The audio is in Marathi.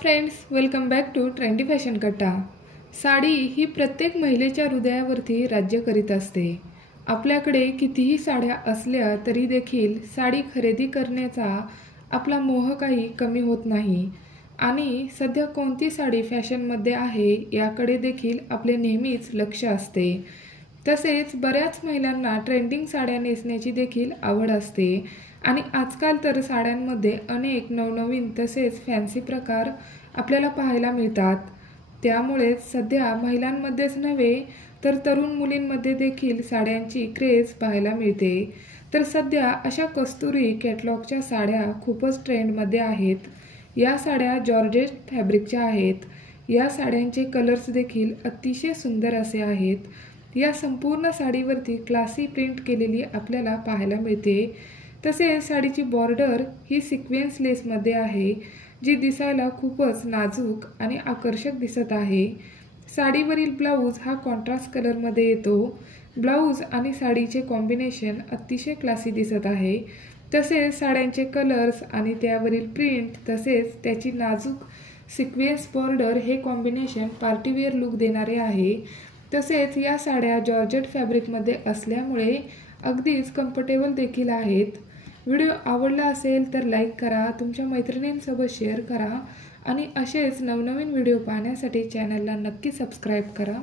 Friends, welcome back to trendy fashion Katta. Sari ही प्रत्येक महिलेच्या हृदयावरती राज्य करीत असते। आपल्याकडे कितीही साड्या असल्या तरी देखील साडी खरेदी करण्याचा आपला मोह काही कमी होत नाही आणि सध्या कोणती साडी फॅशनमध्ये आहे याकडे देखील आपले नेहमीच लक्ष असते। तसेच बऱ्याच महिलांना ट्रेंडिंग साड्या नेसण्याची देखील आवड असते आणि आजकाल तर साड्यांमध्ये अनेक नवनवीन तसेच फॅन्सी प्रकार आपल्याला पाहायला मिळतात। त्यामुळे सध्या महिलांमध्येच नव्हे तर तरुण मुलींमध्ये देखील साड्यांची क्रेज पाहायला मिळते। तर सध्या अशा कस्तुरी कॅटलॉगच्या साड्या खूपच ट्रेंडमध्ये आहेत। या साड्या जॉर्जेट फॅब्रिकच्या आहेत। या साड्यांचे कलर्स देखील अतिशय सुंदर असे आहेत। या संपूर्ण साडीवरती क्लासी प्रिंट केलेली आपल्याला पाहायला मिळते। तसेच साडीची बॉर्डर ही सिक्वेन्स लेसमध्ये आहे, जी दिसायला खूपच नाजूक आणि आकर्षक दिसत आहे। साडीवरील ब्लाउज हा कॉन्ट्रास्ट कलरमध्ये येतो। ब्लाउज आणि साडीचे कॉम्बिनेशन अतिशय क्लासी दिसत आहे। तसेच साड्यांचे कलर्स आणि त्यावरील प्रिंट तसेच त्याची नाजूक सिक्वेन्स बॉर्डर हे कॉम्बिनेशन पार्टीवेअर लुक देणारे आहे। तसेच या साड्या जॉर्जेट फॅब्रिकमध्ये असल्यामुळे अगदीच कम्फर्टेबल देखील आहेत। व्हिडिओ आवडला असेल तर लाईक करा, तुमच्या मैत्रिणींसोबत शेअर करा आणि असेच नवनवीन व्हिडिओ पाहण्यासाठी चॅनलला नक्की सबस्क्राईब करा।